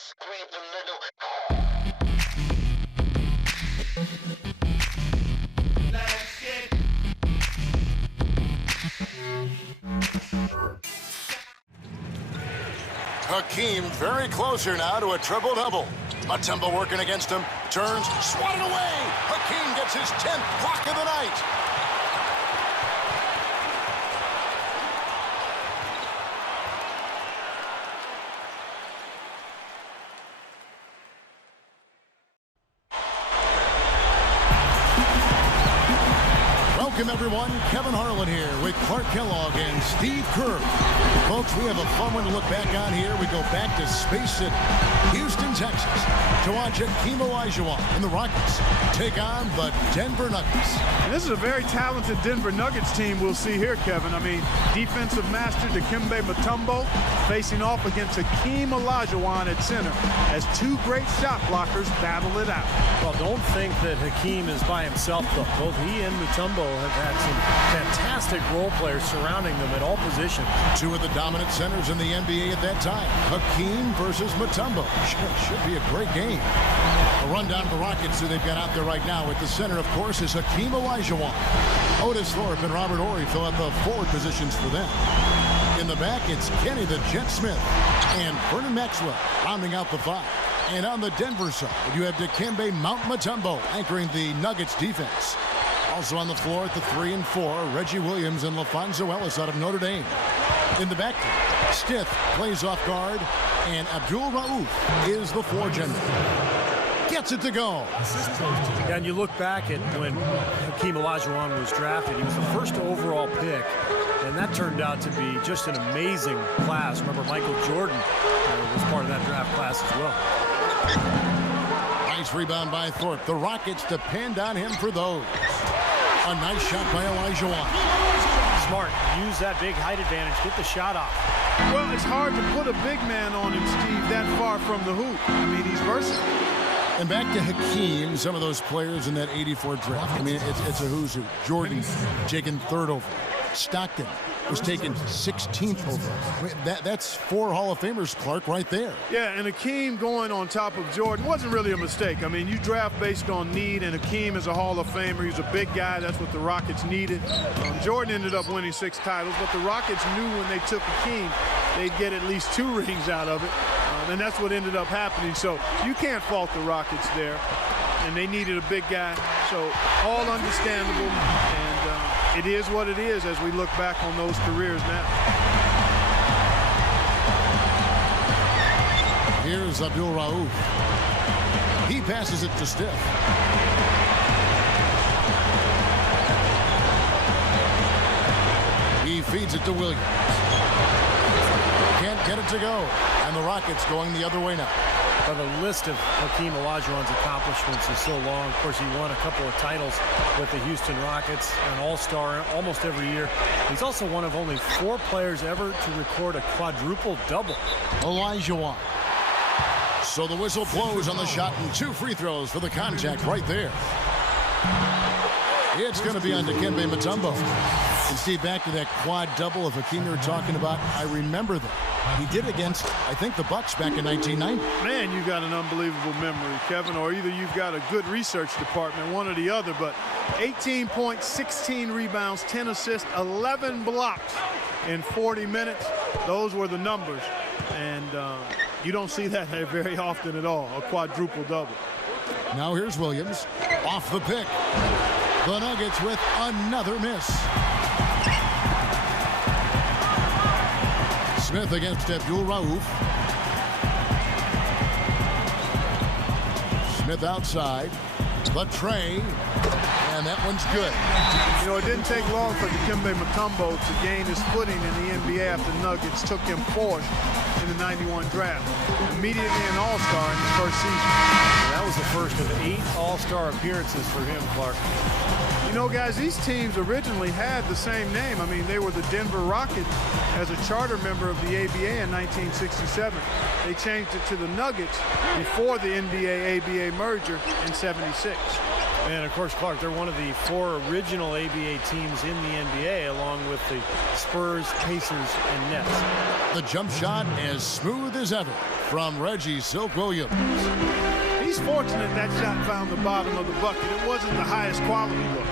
scrape a little. Hakeem very closer now to a triple-double. Mutombo working against him. Turns, swatted away. Hakeem gets his 10th block of the night. Welcome, everyone. Kevin Harlan here with Clark Kellogg and Steve Kerr. Folks, we have a fun one to look back on here. We go back to Space City, Houston, Texas, to watch Hakeem Olajuwon and the Rockets take on the Denver Nuggets. And this is a very talented Denver Nuggets team we'll see here, Kevin. I mean, defensive master Dikembe Mutombo facing off against Hakeem Olajuwon at center as two great shot blockers battle it out. Well, don't think that Hakeem is by himself, though. Both he and Mutombo have had some fantastic role players surrounding them at all positions. Two of the dominant centers in the NBA at that time. Hakeem versus Mutombo. Should be a great game. A rundown of the Rockets who they've got out there right now. At the center, of course, is Hakeem Olajuwon. Otis Thorpe and Robert Horry fill out the forward positions for them. In the back, it's Kenny the Jet Smith and Vernon Maxwell rounding out the five. And on the Denver side, you have Dikembe Mutombo anchoring the Nuggets defense. Also on the floor at the 3 and 4, Reggie Williams and LaFonso Ellis out of Notre Dame. In the backcourt, Stith plays off guard, and Abdul Rauf is the floor general. Gets it to go. Yeah, and you look back at when Hakeem Olajuwon was drafted, he was the first overall pick, and that turned out to be just an amazing class. Remember, Michael Jordan was part of that draft class as well. Nice rebound by Thorpe. The Rockets depend on him for those. A nice shot by Olajuwon. Smart. Use that big height advantage. Get the shot off. Well, it's hard to put a big man on him, Steve, that far from the hoop. I mean, he's versatile. And back to Hakeem, some of those players in that 84 draft. I mean, it's a who's who. Jordan taken 3rd over. Stockton was taken 16th over. That's 4 Hall of Famers, Clark, right there. Yeah, and Hakeem going on top of Jordan wasn't really a mistake. I mean, you draft based on need, and Hakeem is a Hall of Famer. He's a big guy. That's what the Rockets needed. Jordan ended up winning 6 titles, but the Rockets knew when they took Hakeem, they'd get at least 2 rings out of it, and that's what ended up happening. So you can't fault the Rockets there, and they needed a big guy. So all understandable, and it is what it is as we look back on those careers now. Here's Abdul Rauf. He passes it to Stith. He feeds it to Williams. Can't get it to go. And the Rockets going the other way now. But the list of Hakeem Olajuwon's accomplishments is so long. Of course, he won a couple of titles with the Houston Rockets, an all-star almost every year. He's also one of only 4 players ever to record a quadruple-double. Olajuwon. So the whistle blows on the shot, and 2 free throws for the contact right there. It's going to be on Dikembe Mutombo. And Steve, back to that quad double of Hakeem you were talking about. I remember that. He did against, I think, the Bucks back in 1990. Man, you got an unbelievable memory, Kevin, or either you've got a good research department, one or the other, but 18 points, 16 rebounds, 10 assists, 11 blocks in 40 minutes. Those were the numbers, and you don't see that very often at all, a quadruple-double. Now here's Williams, off the pick. The Nuggets with another miss. Smith against Abdul Rauf. Smith outside. The tray. And that one's good. You know, it didn't take long for Dikembe Mutombo to gain his footing in the NBA after Nuggets took him 4th in the 91 draft. Immediately an all-star in his first season. That was the first of 8 all-star appearances for him, Clark. You know, guys, these teams originally had the same name. I mean, they were the Denver Rockets as a charter member of the ABA in 1967. They changed it to the Nuggets before the NBA-ABA merger in '76. And, of course, Clark, they're one of the 4 original ABA teams in the NBA, along with the Spurs, Pacers, and Nets. The jump shot as smooth as ever from Reggie Silk Williams. He's fortunate that shot found the bottom of the bucket. It wasn't the highest quality look.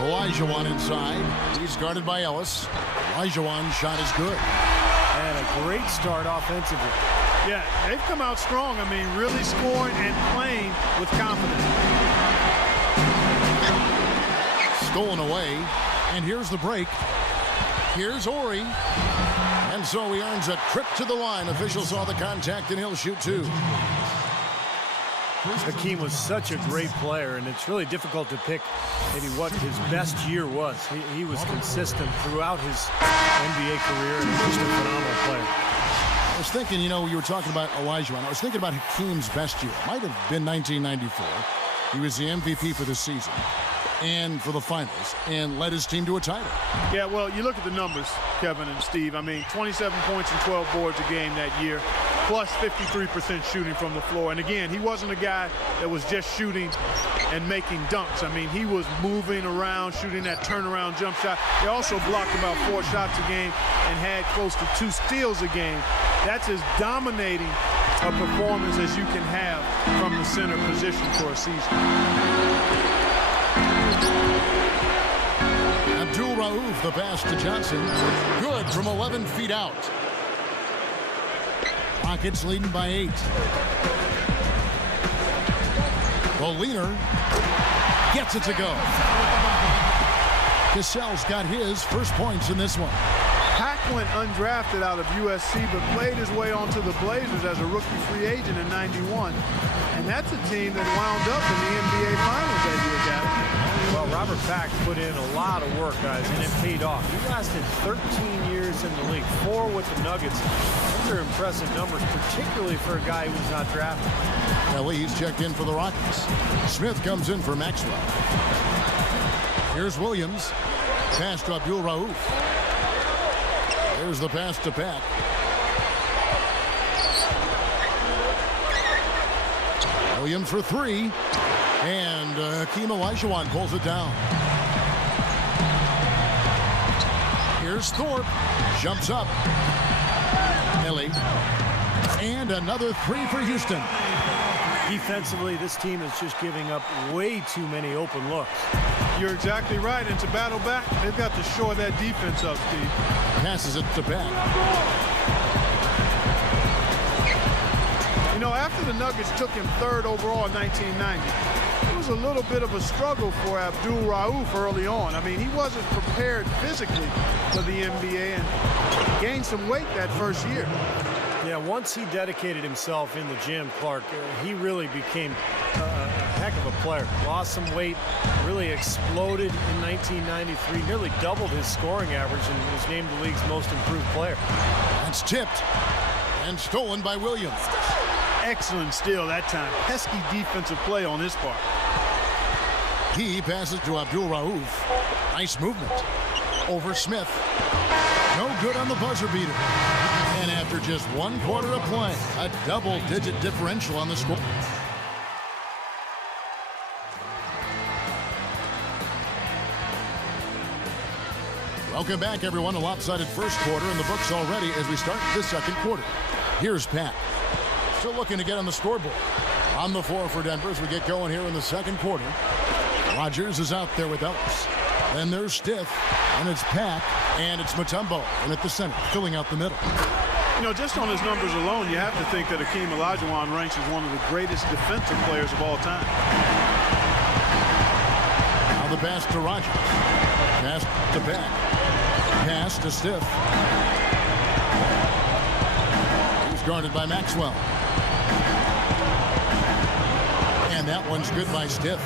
Olajuwon inside. He's guarded by Ellis. Olajuwon's shot is good. And a great start offensively. Yeah, they've come out strong. I mean, really scoring and playing with confidence. Stolen away. And here's the break. Here's Ori. And so he earns a trip to the line. Officials saw the contact, and he'll shoot 2. Hakeem was such a great player, and it's really difficult to pick maybe what his best year was. He was consistent throughout his NBA career and just a phenomenal player. I was thinking, you know, you were talking about Olajuwon. I was thinking about Hakeem's best year. It might have been 1994. He was the MVP for the season and for the finals and led his team to a title. Yeah, well, you look at the numbers, Kevin and Steve. I mean, 27 points and 12 boards a game that year, plus 53% shooting from the floor. And again, he wasn't a guy that was just shooting and making dunks. I mean, he was moving around, shooting that turnaround jump shot. He also blocked about 4 shots a game and had close to 2 steals a game. That's as dominating a performance as you can have from the center position for a season. Abdul Rauf, the pass to Johnson. Good from 11 feet out. Rockets leading by 8. Boliner gets it to go. Cassell's got his first points in this one. Hack went undrafted out of USC, but played his way onto the Blazers as a rookie free agent in '91. And that's a team that wound up in the NBA Finals that year, Gavin. Well, Robert Pack put in a lot of work, guys, and it paid off. He lasted 13 years in the league, 4 with the Nuggets. Those are impressive numbers, particularly for a guy who was not drafted. Kelly, he's checked in for the Rockets. Smith comes in for Maxwell. Here's Williams. Pass to Abdul Rauf. There's the pass to Pack. Williams for 3. And Hakeem Olajuwon pulls it down. Here's Thorpe. Jumps up. Ellie. And another 3 for Houston. Defensively, this team is just giving up way too many open looks. You're exactly right. And to battle back, they've got to shore that defense up, Steve. Passes it to Pack. You know, after the Nuggets took him 3rd overall in 1990, it was a little bit of a struggle for Abdul Rauf early on. I mean, he wasn't prepared physically for the NBA and gained some weight that first year. Yeah, once he dedicated himself in the gym, Clark, he really became a heck of a player. Lost some weight, really exploded in 1993, nearly doubled his scoring average, and was named the league's most improved player. That's tipped and stolen by Williams. Excellent steal that time. Pesky defensive play on his part. He passes to Abdul Rauf. Nice movement. Over Smith. No good on the buzzer beater. And after just 1 quarter of play, a double-digit differential on the score. Welcome back, everyone. A lopsided first quarter in the books already as we start the second quarter. Here's Pat. Still looking to get on the scoreboard. On the floor for Denver as we get going here in the second quarter. Rogers is out there with Ellis. Then there's Stiff, and it's Pack, and it's Mutombo, and at the center, filling out the middle. You know, just on his numbers alone, you have to think that Hakeem Olajuwon ranks as one of the greatest defensive players of all time. Now the pass to Rogers. Pass to Pack. Pass to Stiff. He's guarded by Maxwell. And that one's good by Stiff.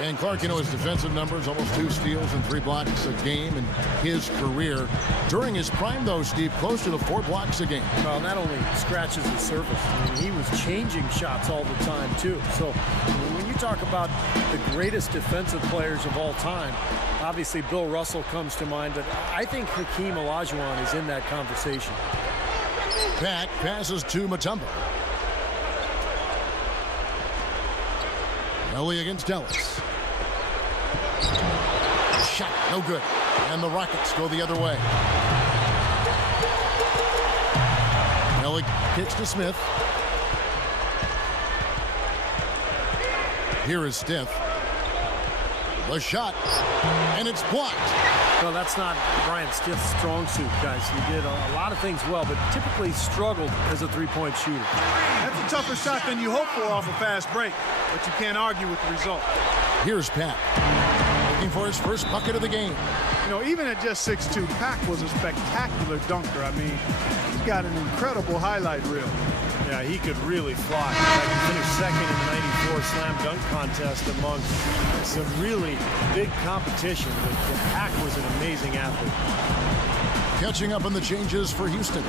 And Clark, you know, his defensive numbers, almost 2 steals and 3 blocks a game in his career. During his prime, though, Steve, close to the 4 blocks a game. Well, that only scratches the surface. I mean, he was changing shots all the time, too. So when you talk about the greatest defensive players of all time, obviously Bill Russell comes to mind, but I think Hakeem Olajuwon is in that conversation. Pat passes to Mutombo. Ellie against Ellis. Shot, no good. And the Rockets go the other way. Ellie kicks to Smith. Here is Steph. The shot, and it's blocked. Well, that's not Brian Stiff's strong suit, guys. He did a lot of things well, but typically struggled as a three-point shooter. That's a tougher shot than you hope for off a fast break, but you can't argue with the result. Here's Pat, looking for his first bucket of the game. You know, even at just 6'2", Pack was a spectacular dunker. I mean, he's got an incredible highlight reel. Yeah, he could really fly. He finished second in the '94 slam dunk contest among some really big competition. But Pack was an amazing athlete. Catching up on the changes for Houston.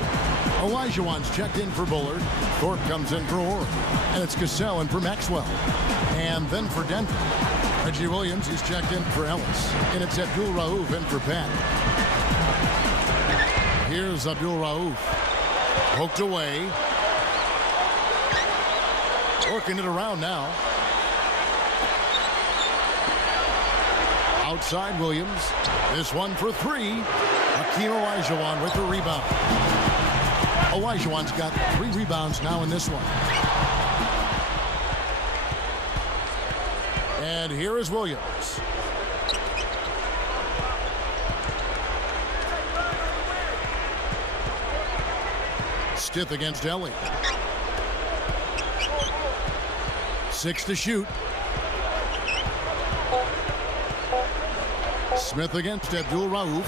Olajuwon's checked in for Bullard. Thorpe comes in for Orr. And it's Cassell in for Maxwell. And then for Denver, Reggie Williams is checked in for Ellis. And it's Abdul Rauf in for Pat. Here's Abdul Rauf. Poked away. Working it around now. Outside Williams. This one for 3. Hakeem Olajuwon with the rebound. Olajuwon's got 3 rebounds now in this one. And here is Williams. Stiff against Ellie. 6 to shoot. Smith against Abdul Rauf.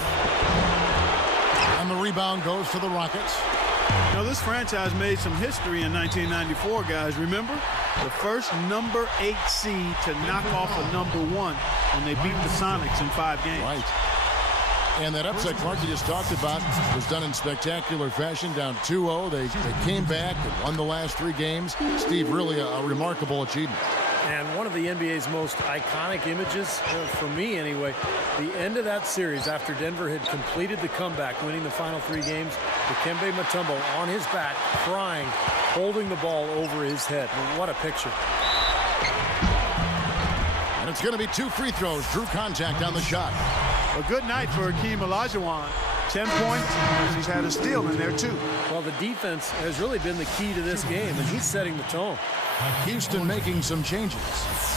And the rebound goes to the Rockets. Now, this franchise made some history in 1994, guys. Remember? The first number 8 seed to knock off a number 1 when they beat the Sonics in 5 games. Right. And that upset Clark you just talked about was done in spectacular fashion, down 2-0. They came back and won the last 3 games. Steve, really a remarkable achievement. And one of the NBA's most iconic images, for me anyway, the end of that series after Denver had completed the comeback, winning the final 3 games, Dikembe Mutombo on his back, crying, holding the ball over his head. What a picture. And it's going to be 2 free throws. Drew contact on the shot. A good night for Hakeem Olajuwon. 10 points, and he's had a steal in there, too. Well, the defense has really been the key to this game, and he's setting the tone. Houston making some changes.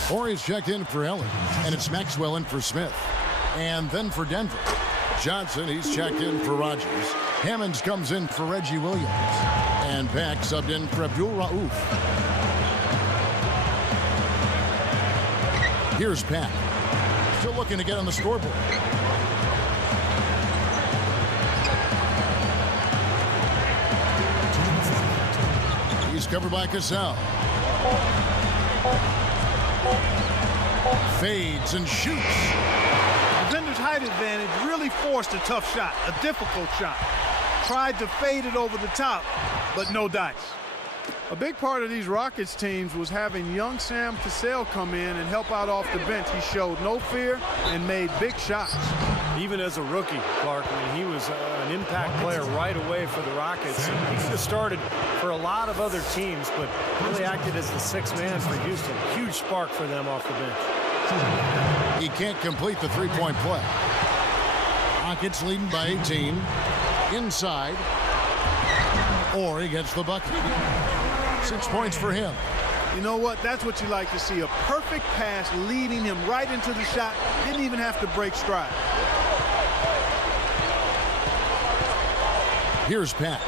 Horry's checked in for Ellie, and it's Maxwell in for Smith. And then for Denver, Johnson, he's checked in for Rogers. Hammonds comes in for Reggie Williams. And Pack subbed in for Abdul Rauf. Here's Pack. Still looking to get on the scoreboard. He's covered by Cassell. Fades and shoots. Defender's height advantage really forced a tough shot, a difficult shot. Tried to fade it over the top, but no dice. A big part of these Rockets teams was having young Sam Cassell come in and help out off the bench. He showed no fear and made big shots. Even as a rookie, Clark, I mean, he was an impact player right away for the Rockets. He could have started for a lot of other teams, but really acted as the 6th man for Houston. Huge spark for them off the bench. He can't complete the 3-point play. Rockets leading by 18. Inside. Or he gets the bucket. 6 points for him. You know what? That's what you like to see. A perfect pass leading him right into the shot. Didn't even have to break stride. Here's Pat.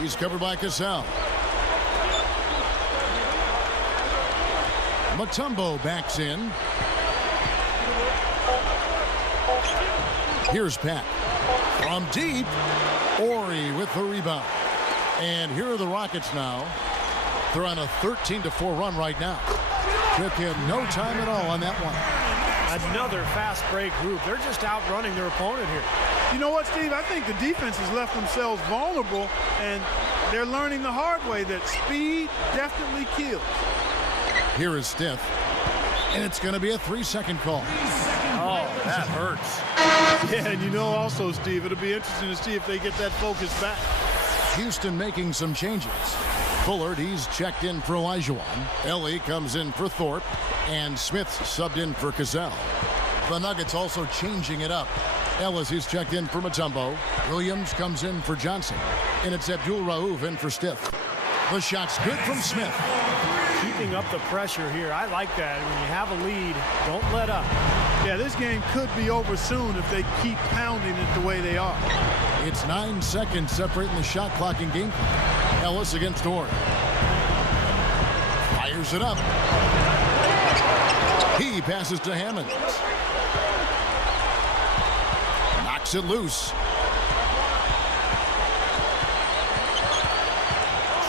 He's covered by Cassell. Mutombo backs in. Here's Pat. From deep, Horry with the rebound. And here are the Rockets now. They're on a 13-4 run right now. Took him no time at all on that one. Another fast break group. They're just outrunning their opponent here. You know what, Steve? I think the defense has left themselves vulnerable, and they're learning the hard way that speed definitely kills. Here is Stiff, and it's going to be a 3-second call. Oh, that hurts. Yeah, and you know also, Steve, it'll be interesting to see if they get that focus back. Houston making some changes. Bullard, he's checked in for Olajuwon. Ellie comes in for Thorpe, and Smith subbed in for Cassell. The Nuggets also changing it up. Ellis is checked in for Mutombo. Williams comes in for Johnson, and it's Abdul Rauf in for Stiff. The shot's good from Smith. Keeping up the pressure here. I like that. When you have a lead, don't let up. Yeah, this game could be over soon if they keep pounding it the way they are. It's 9 seconds separating the shot clock and game clock. Ellis against Orr. Fires it up. He passes to Hammond. Knocks it loose.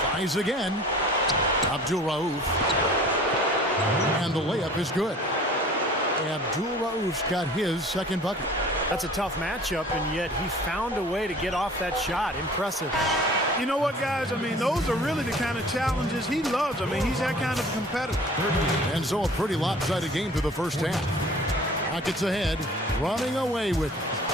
Tries again. Abdul Rauf. And the layup is good. Abdul Rauf's got his second bucket. That's a tough matchup, and yet he found a way to get off that shot. Impressive. You know what, guys? I mean, those are really the kind of challenges he loves. I mean, he's that kind of competitor. And so a pretty lopsided game through the first half. Rockets ahead, running away with it.